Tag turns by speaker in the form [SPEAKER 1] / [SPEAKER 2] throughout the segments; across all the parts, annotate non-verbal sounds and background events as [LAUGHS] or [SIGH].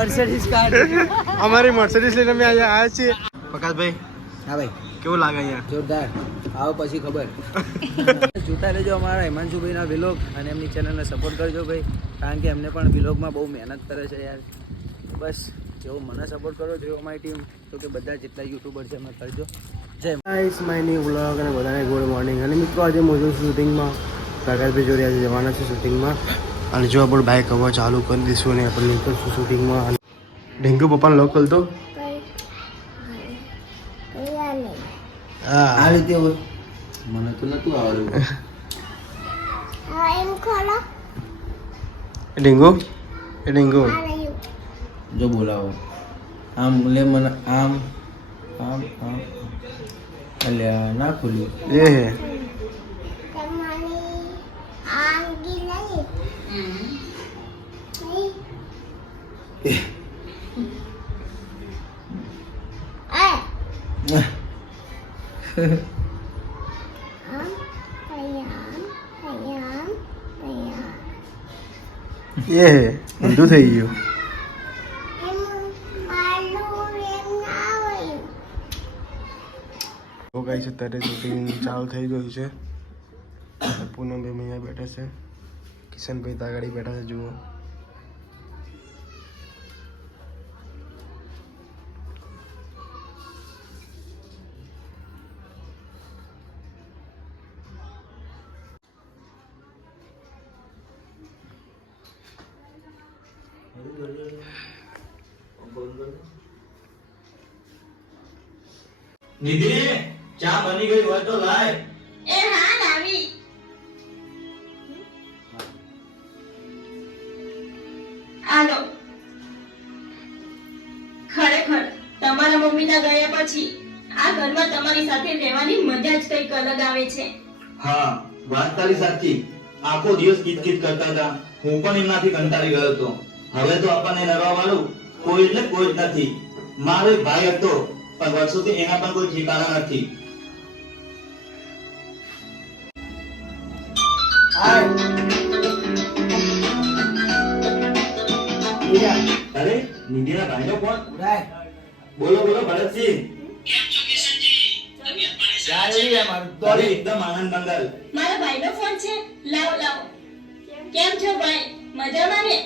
[SPEAKER 1] Mercedes car [LAUGHS]
[SPEAKER 2] અમારી Mercedes લઈને અમે અહીંયા આવ્યા છીએ. પ્રકાશભાઈ
[SPEAKER 1] હા ભાઈ.
[SPEAKER 2] કેવું લાગે અહીંયા?
[SPEAKER 1] જોરદાર. આવો પછી ખબર. [LAUGHS] જોતા રહેજો અમારા હિમાંશુભાઈના વિલોગ અને એમની ચેનલને સપોર્ટ કરજો ભાઈ. કારણ કે એમને પણ વિલોગમાં બહુ મહેનત કરે છે યાર. બસ જેવો મને સપોર્ટ કરો જેવો અમારી ટીમ તો કે બધા જેટલા યુટ્યુબર છે એમને કરજો. જય
[SPEAKER 2] ગાઈસ માય ન્યુ વ્લોગ અને બધાને ગુડ મોર્નિંગ અને મિત્રો આજે મોજું શૂટિંગમાં પ્રકાશભાઈ જોડે આજે જવાના છે શૂટિંગમાં અને જો આપણે બાઇક હવા ચાલુ કરી દઈશું અને આપણે નીકળશું શૂટિંગમાં પપ્પા પપ્પાને લોક ખોલતો હા
[SPEAKER 1] આ રીતે હોય મને તો નતું આવડ્યું
[SPEAKER 2] ડેન્ગુ એ ડેન્ગુ
[SPEAKER 1] જો બોલાવો આમ લે મને આમ આમ આમ અલ્યા ના ખુલ્યું
[SPEAKER 2] એ હે એ ઊંધું થઈ ગયું તો છે અત્યારે શૂટિંગ ચાલુ થઈ ગયું છે. પૂનમભાઈ અહીંયા બેઠા છે. કિશનભાઈ તાગાડી બેઠા છે, જુઓ.
[SPEAKER 3] નિધિ ચા બની ગઈ હોય તો લાય.
[SPEAKER 4] એ હા લાવી. આલો ખરેખર તમારા મમ્મીના ગયા પછી આ ઘરમાં તમારી સાથે રહેવાની મજા જ કંઈક અલગ આવે છે.
[SPEAKER 3] હા વાત તારી સાચી. આખો દિવસ ગીત ગીત કરતા હતા. હું પણ એમનાથી કંટાળી ગયો હતો. હવે તો આપણને નરવા વાળું કોઈ એટલે કોઈ જ નથી. મારો ભાઈ હતો. પણ વર્ષોથી એના પણ કોઈ ઠેકાણા નથી. અરે ભાઈનો બોલો બોલો ભરતસિંહ. એકદમ આનંદ મંગલ.
[SPEAKER 4] મારા ભાઈનો ફોન છે. લાવો લાવો. કેમ છો ભાઈ? મજામાં ને?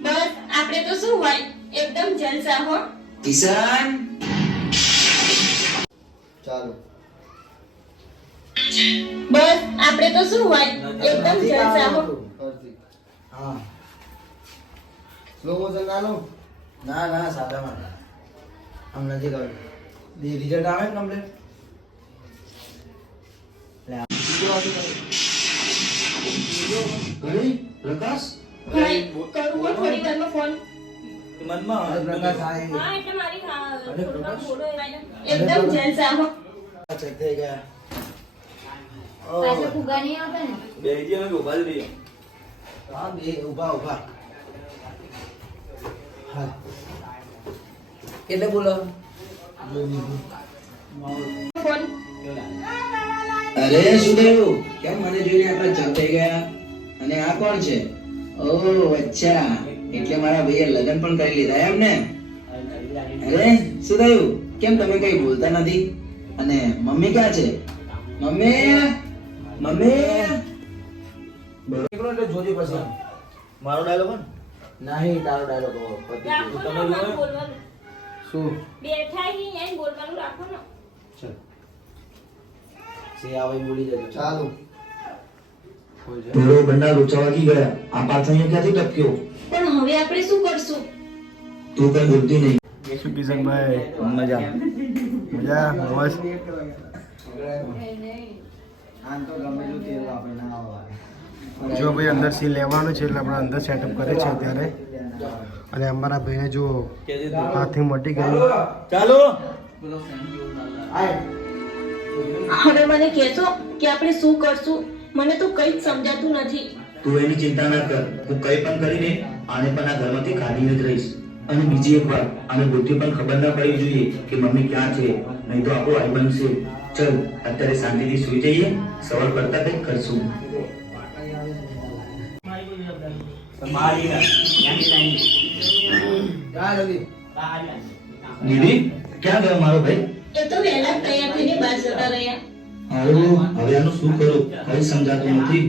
[SPEAKER 4] બસ આપણે તો શું હોય? એકદમ જલસા હો
[SPEAKER 1] કિસાન ચાલો.
[SPEAKER 4] બસ આપણે તો શું હોય? એકદમ જલસા હો
[SPEAKER 1] હા. સ્લો મોશન ચાલો ના ના સાદામાં આમ નજીક આવે રિઝલ્ટ આવે ને કમ્પ્લીટ
[SPEAKER 3] પ્રકાશ?
[SPEAKER 4] થોડી વારમાં ફોન.
[SPEAKER 3] મનમાં
[SPEAKER 1] પ્રકાશ આવે
[SPEAKER 4] હા એટલે મારી હા
[SPEAKER 1] અરે પ્રકાશ.
[SPEAKER 4] થોડો એકદમ જલસા હો
[SPEAKER 1] થઈ ગયા.
[SPEAKER 4] પાછો ફુગા નહીં આવતા ને?
[SPEAKER 3] બે અમે ઊભા જ રહીએ.
[SPEAKER 1] હા બે ઊભા ઊભા હા. એટલે બોલો. અરે શું થયું કેમ મને જોઈને આપણે ચમ થઈ ગયા? અને આ કોણ છે? ઓહ અચ્છા. એટલે મારા ભાઈએ લગ્ન પણ કરી લીધા એમ ને? અરે શું થયું? કેમ તમે કઈ બોલતા નથી? અને મમ્મી ક્યાં છે? મમ્મી? મમ્મી? નીકળો એટલે જોજો પછી
[SPEAKER 3] મારો ડાયલોગ
[SPEAKER 1] નહીં તારો ડાયલોગ
[SPEAKER 4] પતિ અમારું બોલવાનું.
[SPEAKER 1] શું?
[SPEAKER 4] બેઠા હી એમ બોલવાનું રાખો ને.
[SPEAKER 1] સે આવે બોલી જજો ચાલો.
[SPEAKER 3] પેલો બંડા લોચાવાકી ગયા. આ પાછો અહીંયા ક્યાંથી ટપક્યો?
[SPEAKER 4] પણ હવે આપણે શું કરશું?
[SPEAKER 3] તું કઈ બોલતી નહીં.
[SPEAKER 2] શું કિશનભાઈ
[SPEAKER 1] મજા.
[SPEAKER 2] મજા? મોજ જો ભાઈ અંદર સી લેવાનું છે એટલે આપણે અંદર સેટઅપ કરે છે અત્યારે. અને અમારા ભાઈને જો હાથથી મટી ગયું
[SPEAKER 3] ચાલો.
[SPEAKER 4] હવે મને કહેશો કે આપણે શું કરશું? મને તો કંઈ જ સમજાતું નથી.
[SPEAKER 3] તું એની ચિંતા ના કર. હું કઈ પણ કરીને આને પણ આ ઘરમાંથી કાઢીને જ રહીશ. અને બીજી એક વાત આને બુદ્ધિ પણ ખબર ના પડવી જોઈએ કે મમ્મી ક્યાં છે નહીં તો આપણો આઈ બનશે. ચલ અત્યારે શાંતિથી સુઈ જઈએ. સવાર પડતા કંઈક કરશું. દીદી ક્યાં ગયો મારો ભાઈ?
[SPEAKER 4] એ તો વહેલા તૈયાર થઈને બહાર જતા રહ્યા.
[SPEAKER 3] હારું હવે આનું શું કરું? કઈ સમજાતું નથી.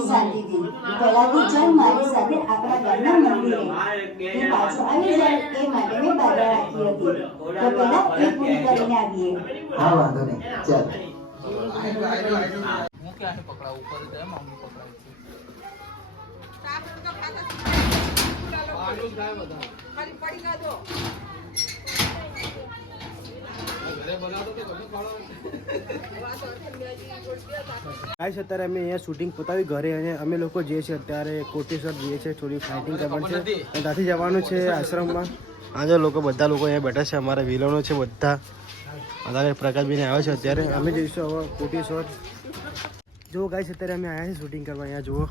[SPEAKER 5] શાંતિથી પહેલા તું ચલ. મારી પકડા ઉપર જ એમ તું.
[SPEAKER 6] પકડાય
[SPEAKER 2] ગાઈસ અત્યારે અમે અહીંયા શૂટિંગ પતાવી ઘરે અને અમે લોકો જે છે અત્યારે કોટેશ્વર જઈએ છીએ. થોડી ફાઇટિંગ કરવાની છે. અને ત્યાંથી જવાનું છે આશ્રમમાં. આજે લોકો બધા લોકો અહીંયા બેઠા છે અમારા વિલનો છે બધા. અત્યારે પ્રકાશભાઈને આવ્યા છે અત્યારે. અમે જઈશું હવે કોટેશ્વર. જુઓ ગાઈસ અત્યારે અમે આવ્યા છીએ શૂટિંગ કરવા. અહીંયા જુઓ.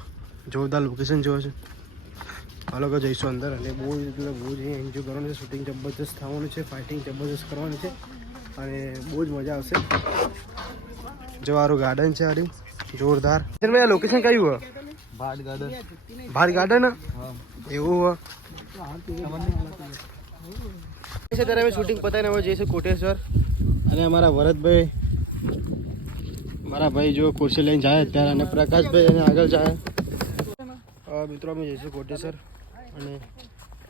[SPEAKER 2] જોરદાર લોકેશન જુઓ છે. આ લોકો જઈશું અંદર અને બહુ જ એટલે બહુ જ એન્જોય કરવાનું છે. શૂટિંગ જબરજસ્ત થવાનું છે. ફાઇટિંગ જબરજસ્ત કરવાની છે. અને બહુ જ મજા આવશે. જો આરું ગાર્ડન છે આરી જોરદાર. ભાઈ લોકેશન કયું હોય
[SPEAKER 3] ભાટ ગાર્ડન
[SPEAKER 2] ભાર ગાર્ડન એવું હોય ત્યારે અમે શૂટિંગ પતાવીને અમે જઈશું કોટેશ્વર. અને અમારા ભરતભાઈ મારા ભાઈ જો ખુરશી લઈને જાય અત્યારે અને પ્રકાશભાઈ એને આગળ જાય. મિત્રો અમે જઈશું કોટેશ્વર અને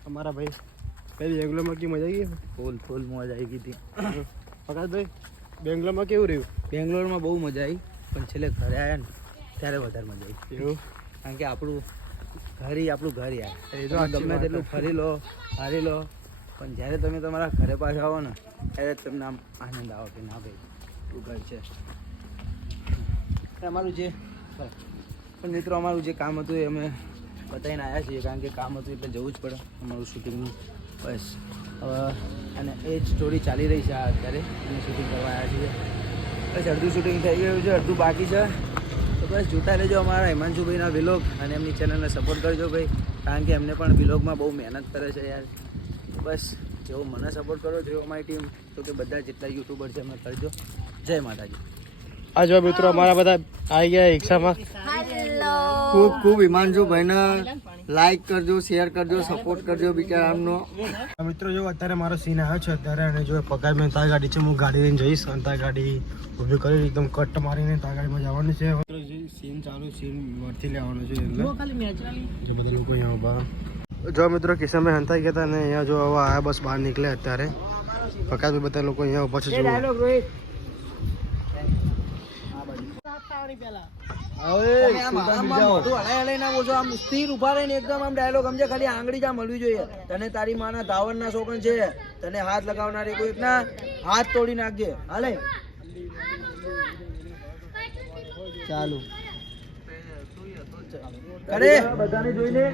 [SPEAKER 2] અમારા ભાઈ ભાઈ બેંગ્લોરમાં કેવી મજા આવી ગઈ?
[SPEAKER 1] ફૂલ ફૂલ મજા આવી ગઈ હતી.
[SPEAKER 2] પ્રકાશભાઈ બેંગ્લોરમાં કેવું રહ્યું?
[SPEAKER 1] બેંગ્લોરમાં બહુ મજા આવી પણ છેલ્લે ઘરે આવ્યા ને ત્યારે વધારે મજા આવી.
[SPEAKER 2] એવું?
[SPEAKER 1] કારણ કે આપણું ઘર આપણું ઘર યાર.
[SPEAKER 2] એ તો
[SPEAKER 1] તમે ગમે તેટલું ફરી લો હારી લો પણ જ્યારે તમે તમારા ઘરે પાછા આવો ને ત્યારે તમને આમ આનંદ આવો કે ના ભાઈ તું ઘર છે? અમારું જે પણ મિત્રો, અમારું જે કામ હતું એ અમે બતાવીને આવ્યા છીએ, કારણ કે કામ હતું એટલે જવું જ પડે અમારું શૂટિંગનું બસ. હવે અને એ જ સ્ટોરી ચાલી રહી છે આ અત્યારે. અમે શૂટિંગ કરવા આવ્યા છીએ. બસ, અડધું શૂટિંગ થઈ ગયું છે, અડધું બાકી છે. તો બસ, જોતા રહેજો અમારા હિમાંશુભાઈના વિલોગ અને એમની ચેનલને સપોર્ટ કરજો ભાઈ, કારણ કે એમને પણ વિલોગમાં બહુ મહેનત કરે છે યાર. બસ, જેવો મને સપોર્ટ કરો તેવો અમારી ટીમ તો કે બધા જેટલા યુટ્યુબર છે, એમને કરજો. જય માતાજી.
[SPEAKER 2] આ જો મિત્રો અમારા બધા આવી ગયા રિક્ષામાં.
[SPEAKER 7] ખૂબ ખૂબ હિમાંશુભાઈને લાઈક કરજો શેર કરજો સપોર્ટ કરજો બિચારામનો.
[SPEAKER 2] મિત્રો જો અત્યારે મારો સીન આવ્યો છે અત્યારે અને જો પગાર મેં તારી ગાડી છે હું ગાડી લઈને જઈશ અને તારી ગાડી ઊભી કરી એકદમ કટ મારીને તારી ગાડીમાં જવાનું છે. સીન ચાલુ સીન વરથી લેવાનું છે એટલે. જો બધા લોકો અહીંયા ઊભા જો મિત્રો કિશનભાઈ હંતાઈ ગયા હતા અને અહીંયા જો હવે આયા બસ બહાર નીકળ્યા અત્યારે. ફકાત બધા લોકો અહીંયા ઊભા છે જુઓ
[SPEAKER 1] પેલા આમ આમ આમ મોઢું હલાય હલાય ના બોલશો. આમ સ્થિર ઊભા રહીને એકદમ આમ ડાયલોગ સમજે ખાલી આંગળી જ આમ જોઈએ. તને તારી માના ધાવણના શોખન છે. તને હાથ લગાવનારી કોઈ ના હાથ તોડી નાખજે. હાલે.
[SPEAKER 7] ચાલુ.
[SPEAKER 1] કરે.
[SPEAKER 3] બધાને જોઈને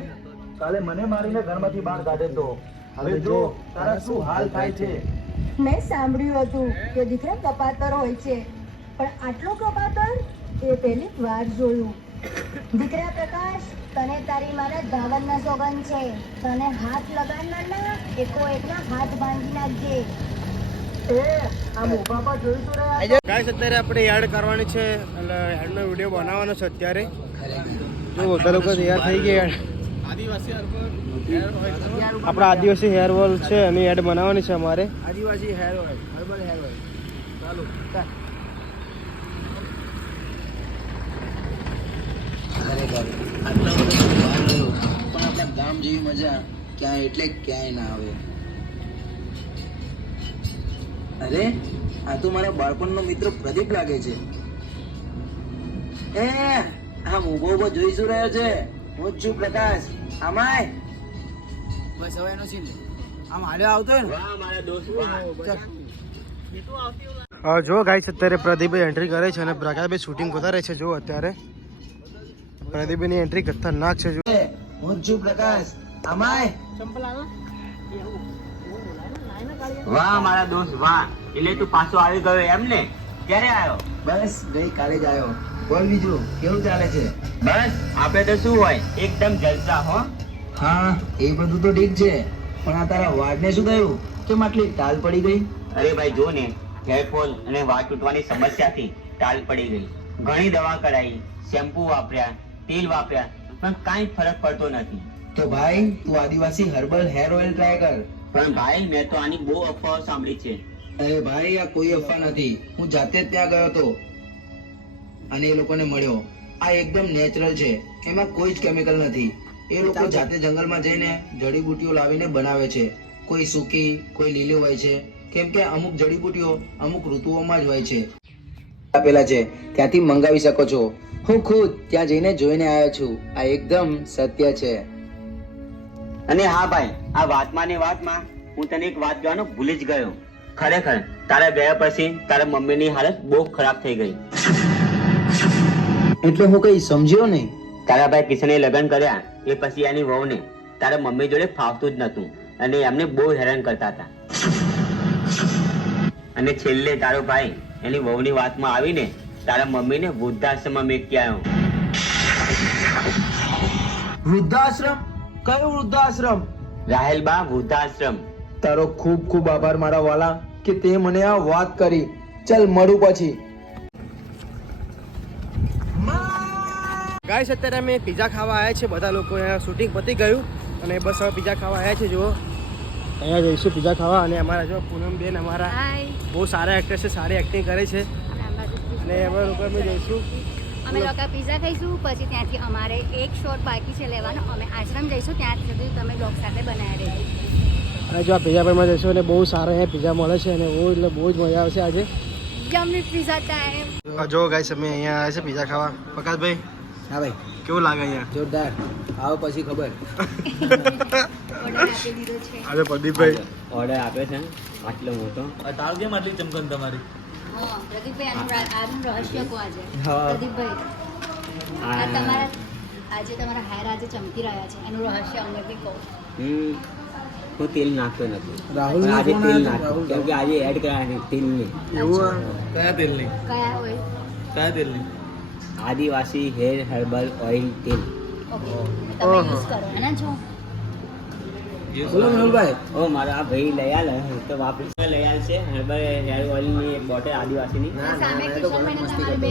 [SPEAKER 3] કાલે મને મારીને ઘરમાંથી બહાર કાઢે તો. હવે જો તારા શું હાલ થાય છે?
[SPEAKER 5] મેં સાંભળ્યું હતું કે દીકરા કપાતર હોય છે. પણ આટલો કપાતર એ પેલી વાર જોયું. દીકરા પ્રકાશ તને તારી મારા ધાવણના સોગન છે. તને હાથ લગાડનાર ના એકો એકના હાથ ભાંગી નાખજે.
[SPEAKER 2] ગાઈસ અત્યારે આપણે યાડ કરવાની છે એટલે યાડનો વીડિયો બનાવવાનો છે અત્યારે. જો બધા લોકો તૈયાર થઈ ગયા આપણા આદિવાસી હેર ઓઇલ છે અને એડ બનાવવાની છે અમારે.
[SPEAKER 1] Adivasi hair oil herbal hair oil ચાલો ચાલ.
[SPEAKER 6] ખરેખર આટલા બધા બહાર રહ્યો પણ આપણા ગામ જેવી મજા ક્યાંય એટલે ક્યાંય ના આવે અરે આ તો મારા બાળપણનો મિત્ર પ્રદીપ લાગે છે એ આમ ઊભો ઊભો જોઈ શું રહ્યો છે હું, જ છું પ્રકાશ આમાય
[SPEAKER 1] બસ હવે એનો સીન આમ હાલ્યો આવતો હોય ને
[SPEAKER 2] જો ગાય ગાઈસ અત્યારે પ્રદીપભાઈ એન્ટ્રી કરે છે અને પ્રકાશભાઈ શૂટિંગ વધારે છે, જો અત્યારે. પ્રદીપભાઈની એન્ટ્રી ખતરનાક છે
[SPEAKER 6] હું છું પ્રકાશ. આમાય?
[SPEAKER 3] વાહ મારા દોસ્ત વાહ. એટલે તું પાછો આવી ગયો એમ ને ક્યારે આવ્યો?
[SPEAKER 6] બસ ગઈ કાલે જ આવ્યો. બોલ બીજું કેવું ચાલે છે?
[SPEAKER 3] બસ આપણે તો શું હોય? એકદમ જલસા હો.
[SPEAKER 6] હા એ બધું તો ઠીક છે. પણ આ તારા વાળને શું થયું? કેમ આટલી ટાલ પડી ગઈ?
[SPEAKER 8] અરે ભાઈ જો ને. હેરફોલ અને વાળ તૂટવાની સમસ્યાથી ટાલ પડી ગઈ. ઘણી દવા કરાવી શેમ્પુ વાપર્યા તેલ વાપર્યા પણ કાંઈ ફરક પડતો નથી.
[SPEAKER 6] તો ભાઈ તું આદિવાસી હર્બલ હેર ઓઇલ ટ્રાય કર.
[SPEAKER 8] પણ ભાઈ મેં તો આની બહુ અફવાઓ સાંભળી છે.
[SPEAKER 6] અરે ભાઈ આ કોઈ અફવા નથી. હું જાતે જ ત્યાં ગયો હતો. અને એ લોકોને મળ્યો. આ એકદમ નેચરલ છે. એમાં કોઈ જ કેમિકલ નથી. એ લોકો જાતે જંગલમાં જઈને જડીબુટીઓ લાવીને બનાવે છે. કોઈ સૂકી કોઈ લીલી હોય છે. કેમ કે અમુક જડીબુટીઓ અમુક ઋતુઓમાં જ હોય છે. આપેલા છે. ત્યાંથી મંગાવી શકો છો. હું ખુદ ત્યાં જઈને જોઈને આવ્યો છું. આ એકદમ સત્ય છે.
[SPEAKER 8] અને હા ભાઈ આ વાતમાં ને વાતમાં હું તને એક વાત કહેવાનું ભૂલી જ ગયો. ખરેખર તારા ગયા પછી તારા મમ્મીની હાલત બહુ ખરાબ થઈ ગઈ.
[SPEAKER 6] એટલે હું કઈ સમજ્યો નહીં.
[SPEAKER 8] તારા ભાઈ કિશને લગ્ન કર્યા એ પછી એની વહુને તારા મમ્મી જોડે ફાવતું જ નતું અને એમને બહુ હેરાન કરતા હતા. અને છેલ્લે તારો ભાઈ એની વહુની વાતમાં આવીને તારા મમ્મીને વૃદ્ધાશ્રમમાં મેકી આવ્યો.
[SPEAKER 6] વૃદ્ધાશ્રમ? કયો વૃદ્ધાશ્રમ?
[SPEAKER 8] રાહેલબા વૃદ્ધાશ્રમ.
[SPEAKER 6] તારો ખૂબ ખૂબ આભાર મારા વાલા કે તે મને આ વાત કરી. ચલ મળું પછી.
[SPEAKER 2] ગાઈસ અત્યારે અમે પીઝા ખાવા આવ્યા છે બધા લોકો અહીંયા શૂટિંગ પતી ગયું. અને બસ હવે પીઝા ખાવા આવ્યા છે જુઓ. અહીંયા જઈશું પીઝા ખાવા અને અમારા જો પૂનમબેન અમારા બહુ સારા એક્ટર છે સારી એક્ટિંગ કરે છે. અને અમે લોકો અમે જઈશું.
[SPEAKER 9] અમે લોકો પીઝા ખાઈશું પછી ત્યાંથી અમારે એક શોટ બાકી છે લેવાનો. અમે આશ્રમ જઈશું ત્યાં સુધી તમે લોક સાથે બનાવી રહેજો
[SPEAKER 2] અને જો આ પીઝા પરમાં જઈશું અને બહુ સારા અહીંયા પીઝા મળે છે અને બહુ એટલે બહુ જ મજા આવશે આજે.
[SPEAKER 9] યમ્મી પીઝા ટાઈમ
[SPEAKER 2] જો ગાઈસ અમે અહીંયા આવ્યા છે પીઝા ખાવા. પ્રકાશભાઈ
[SPEAKER 1] હા ભાઈ.
[SPEAKER 2] કેવું લાગે અહીંયા?
[SPEAKER 1] જોરદાર. આવો પછી ખબર. [LAUGHS]
[SPEAKER 9] ઓર્ડર આપી છે
[SPEAKER 2] આજે પ્રદીપભાઈ.
[SPEAKER 8] ઓર્ડર આપ્યો છે. આટલો મોટો.
[SPEAKER 3] તાળ કેમ આટલી ચમકન તમારી?
[SPEAKER 9] હા પ્રદીપભાઈ આનું રા- આનું રહસ્ય કહો આજે.
[SPEAKER 1] હા.
[SPEAKER 9] પ્રદીપભાઈ આ તમારા આજે તમારા ચમકી રહ્યા છે. એનું રહસ્ય અમને બી કહો.
[SPEAKER 8] હમ, હું તેલ નાખતો નથી.
[SPEAKER 1] રાહુલ
[SPEAKER 8] આજે તેલ? નાખ્યું. કેમ કે આજે એડ કર્યા તેલ નહીં
[SPEAKER 2] એવું
[SPEAKER 3] કયા તેલની?
[SPEAKER 9] કયા હોય
[SPEAKER 3] કયા તેલની?
[SPEAKER 8] આદિવાસી હેર હર્બલ ઓઇલ તેલ.
[SPEAKER 9] તમે યુઝ કરો એના છો
[SPEAKER 1] બોલો મેહુલભાઈ.
[SPEAKER 8] ઓ મારા આ ભાઈ લઈ આલે તો વાપરી લઈ આલ છે. હર્બલ હેર ઓઇલની એક બોટલ આદિવાસીની.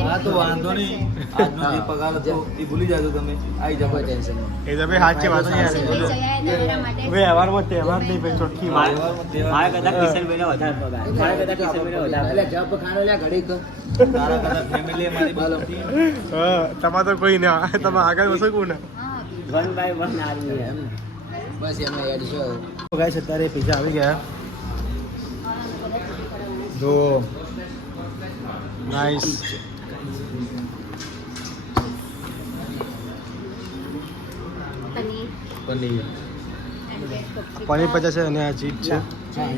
[SPEAKER 3] હા તો વાંધો નહીં. આજનો જે પગાર હતો એ ભૂલી જાજો તમે. આવી
[SPEAKER 6] જાવ ટેન્શન
[SPEAKER 2] એ તો ભાઈ સાચી વાત છે
[SPEAKER 9] માટે.
[SPEAKER 2] વ્યવહારમાં તહેવાર નહીં ભાઈ ચોખ્ખી વાત.
[SPEAKER 8] મારા કરતા કિશનભાઈને વધારે પગાર. મારા કરતા કિશનભાઈને વધારે
[SPEAKER 6] એટલે જબ ખાનો લ્યા ઘડીક.
[SPEAKER 3] તારા બધા ફેમિલી મારી બોલો.
[SPEAKER 2] હા તમા તો કોઈ ના તમે આગળ વસો કોણ
[SPEAKER 8] બાય વન આર્મી એમ.
[SPEAKER 6] બસ એમાં એડ છે
[SPEAKER 2] ગાઈસ અત્યારે પીઝા આવી ગયા. જો નાઈસ
[SPEAKER 9] પનીર.
[SPEAKER 6] પનીર.
[SPEAKER 2] પચાસ છે અને આ ચીજ છે.
[SPEAKER 9] બાકા.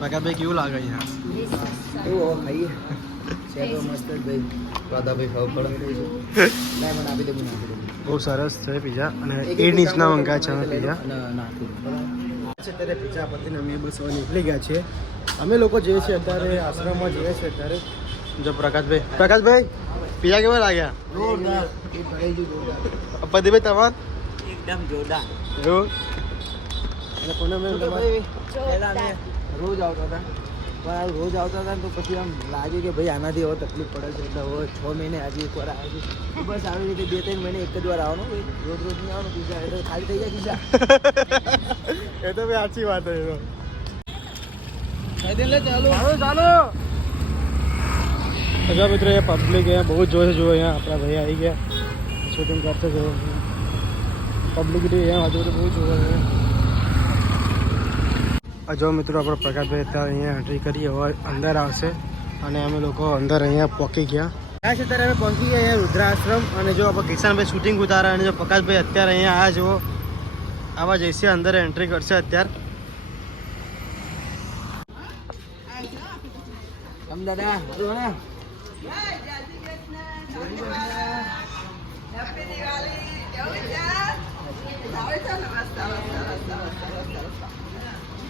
[SPEAKER 2] પ્રકાશભાઈ કેવું લાગે અહીંયા?
[SPEAKER 6] હવે ખાઈએ. મસ્ત જ ભાઈ. રાધા ભાઈ ખાવ પડે. ના મને આપી દે મને આપી દે.
[SPEAKER 2] બહુ સરસ છે પીઝા અને
[SPEAKER 6] એક
[SPEAKER 2] એ
[SPEAKER 6] એક
[SPEAKER 2] ઇંચના
[SPEAKER 6] કામ
[SPEAKER 2] છે અમે પીઝા. અત્યારે પીઝા પતિને અમે બસ હવે નીકળી ગયા છીએ. અમે લોકો જઈએ છીએ અત્યારે આશ્રમમાં જઈએ છીએ અત્યારે. જો પ્રકાશભાઈ પ્રકાશભાઈ પીઝા કેવા લાગ્યા? પ્રદીપભાઈ તમાર?
[SPEAKER 8] એકદમ જોરદાર.
[SPEAKER 2] એવું અને
[SPEAKER 1] કોને અમે રોજ આવતા હતા. પણ આ રોજ આવતા હતા ને તો પછી આમ લાગ્યું કે ભાઈ આનાથી હવે તકલીફ પડે છે એટલે હવે છ મહિને આજે એકવાર આવે છે તો બસ આવી રીતે બે ત્રણ મહિને એક જ વાર આવવાનું ભાઈ રોજ રોજ નહીં આવવાનું પીઝા એટલે ખાલી થઈ જાય પીઝા
[SPEAKER 2] એ તો ભાઈ સાચી વાત છે એ તો
[SPEAKER 1] ચાલો
[SPEAKER 2] ચાલો ચાલો અજા મિત્રો એ પબ્લિક અહીંયા બહુ જ જોશે જો અહીંયા આપણા ભાઈ આવી ગયા શૂટિંગ કરતો જો પબ્લિક અહીંયા હજુ તો બહુ જોવે છે આ જો મિત્રો આપણો પ્રકાશભાઈ અત્યારે અહીંયા એન્ટ્રી કરી હવે અંદર આવશે. અને અમે લોકો અંદર અહીંયા પહોંચી ગયા. આ છે અત્યારે અમે પહોંચી ગયા અહીંયા રુદ્રાશ્રમ. અને જો આપણે કિશાનભાઈ શૂટિંગ ઉતારે અને જો પ્રકાશભાઈ અત્યારે અહીંયા આ જુઓ, આવા જઈશે, અંદર એન્ટ્રી કરશે અત્યારે.
[SPEAKER 1] દાદા ને?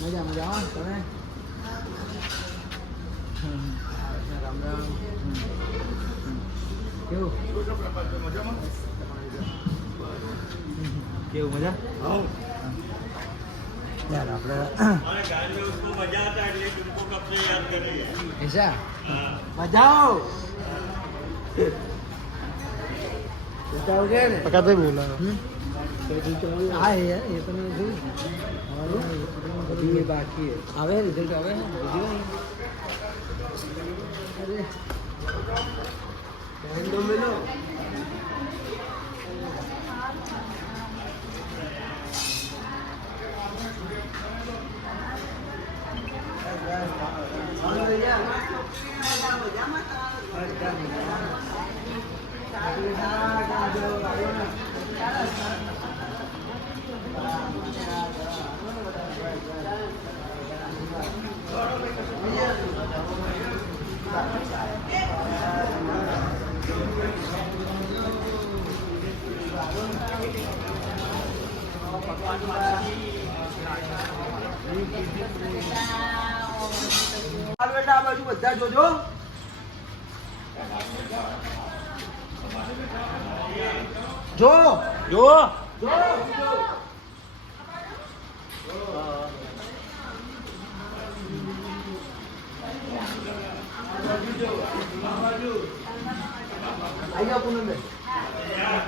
[SPEAKER 1] મજા મજા આવો તમે? કેવું? કેવું મજા? યાર આપણે મજા આવો. બતાવોગે ને
[SPEAKER 2] પ્રકાશભાઈ બોલા
[SPEAKER 1] હા એ એ તો મેં જોયું બધું બાકી આવે રિઝલ્ટ આવે બીજું અરે બેન્ડો મેલો હાલ બેટા આ બાજુ બધા જોજો. જો જો આઈ જાઓ પૂનમબેન
[SPEAKER 2] આ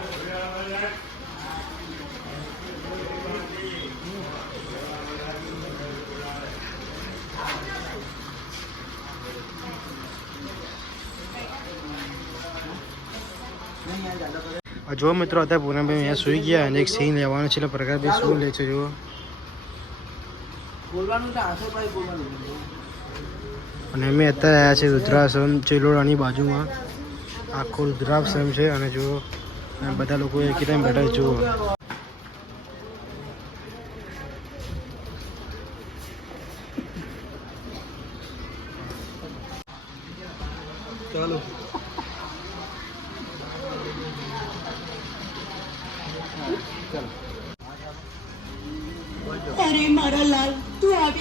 [SPEAKER 2] જો મિત્રો અત્યારે પૂનમભાઈ અહીંયા સુઈ ગયા અને એક સીન લેવાનો છે એટલે પ્રકારભાઈ શું લે છે જુઓ. અને અમે અત્યારે આવ્યા છે રુદ્રાશ્રમ ચેલોડાની બાજુમાં. આખો રુદ્રાશ્રમ છે અને જુઓ બધા લોકો એક ટાઈમ બેઠા જુઓ.
[SPEAKER 1] ચાલો.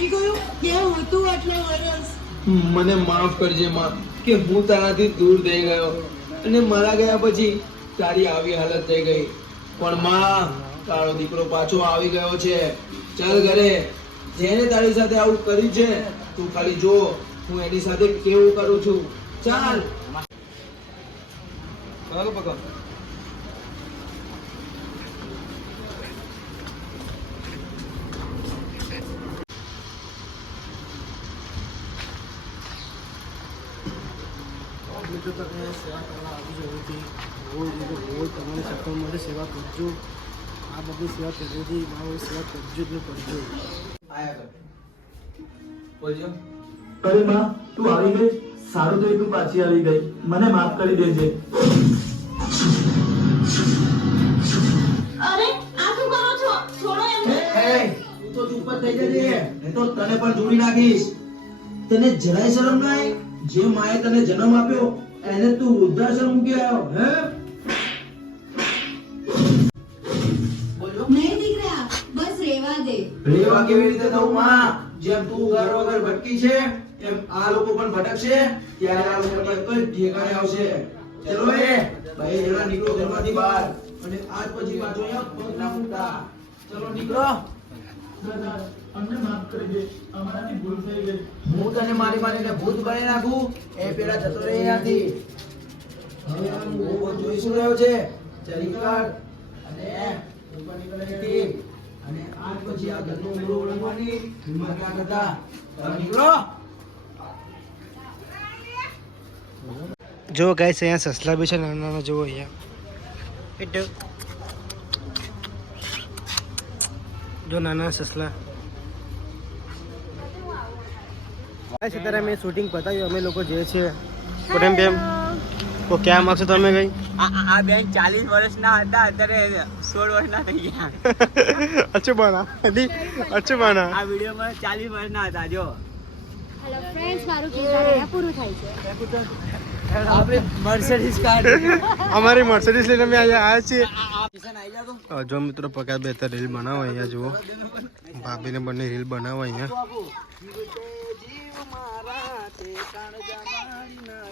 [SPEAKER 5] તું ગયો? ક્યાં હતું આટલા વર્ષ
[SPEAKER 1] મને માફ કરજે માં કે હું તારાથી દૂર થઈ ગયો અને મારા ગયા પછી તારી આવી હાલત થઈ ગઈ. પણ માં તારો દીકરો પાછો આવી ગયો છે. ચાલ ઘરે જેને તારી સાથે આવું કર્યું છે તું ખાલી જો હું એની સાથે કેવું કરું છું? ચાલ. ચાલો પકડ
[SPEAKER 2] મિત્રો તમે સેવા કરવા આવી જરૂરથી રોજ એટલે રોજ તમને સફળ મળે સેવા કરજો. આ બધી સેવા કરવાથી મારો સેવા કરજો જ ને કરજો.
[SPEAKER 1] બોલજો.
[SPEAKER 3] અરે માં તું આવી ગઈ? સારું થયું તું પાછી આવી ગઈ. મને માફ કરી દેજે.
[SPEAKER 4] અરે આ શું કરો છો? છોડો એમને.
[SPEAKER 1] તું તો ચૂપ જ થઈ જજે નહીં તો તને પણ જોડી નાખીશ. તને જરાય શરમ ના જે માએ તને જન્મ આપ્યો એને તું વૃદ્ધાશ્રમ કે આવ્યો હે?
[SPEAKER 5] નહીં દીકરા બસ રેવા દે.
[SPEAKER 1] રેવા કેવી રીતે થવું માં? જેમ તું ઘર વગર ભટકી છે એમ આ લોકો પણ ભટકશે ત્યારે આ લોકો એક કોઈ ઠેકાણે આવશે. ચલો એ ભાઈ જરા નીકળો ઘરમાંથી બહાર. અને આજ પછી પાછો અહીંયા પગ ના મૂકતા. ચલો નીકળો.
[SPEAKER 3] અમને માફ કરી દે. અમારાથી ભૂલ થઈ ગઈ.
[SPEAKER 1] હું તને મારી મારીને ભૂત બની નાખું? એ પેલા જતો રહે અહીંયાથી. હવે હું બહુ જોઈ શું રહ્યો છે. ચાલી કર. અને ઉપર નીકળે. અને આજ પછી આ ઘરનું મૂળું ઓળંગવાની હિંમત ના કરતા. તમે નીકળો.
[SPEAKER 2] જો ગાઈસ અહીંયા સસલા બી છે નાના નાના જુઓ અહીંયા. એટલું જો નાના સસલા. ગાઈસ અત્યારે મેં શૂટિંગ પતાવ્યું અમે લોકો જે છે. પ્રેમ બેમ તો ક્યાં માગશો તમે ગઈ
[SPEAKER 1] આ બેન ચાલીસ વર્ષના હતા અત્યારે સોળ વર્ષના થઈ ગયા. [LAUGHS]
[SPEAKER 2] અચ્છું બાણા દી અચ્છું બાણા
[SPEAKER 1] આ વિડીયોમાં ચાલીસ વર્ષના હતા જો.
[SPEAKER 9] હેલો ફ્રેન્ડ્સ મારું અહીંયા પૂરું થાય છે.
[SPEAKER 1] મર્સિડીઝ કાર [LAUGHS]
[SPEAKER 2] અમારી મર્સિડીઝ લઈને અમે અહીંયા આવ્યા છીએ. જો મિત્રો પગાર બે રીલ બનાવો અહીંયા જુઓ. ભાભીને બંને રીલ બનાવો અહીંયા.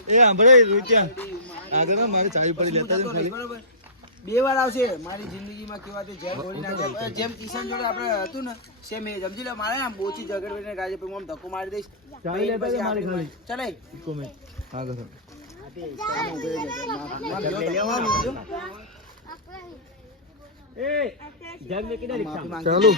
[SPEAKER 3] એ સાંભળે રૂત્યા આગળ મારે ચાવી પડી લેતા
[SPEAKER 1] બરોબર. બે વાર આવશે. મારી જિંદગીમાં કેવા તે જેમ ગોળી નાખે જેમ કિશન જોડે આપણે હતું ને સેમ એ સમજી લો મારે આમ બોચી ઝઘડ ગાજે પછી હું ધક્કો મારી દઈશ.
[SPEAKER 3] ચાવી લેતા
[SPEAKER 1] પછી
[SPEAKER 3] મારી ખાલી.
[SPEAKER 1] એ
[SPEAKER 3] કોમે આગળ
[SPEAKER 1] માફી માંગી
[SPEAKER 2] ચાલુ.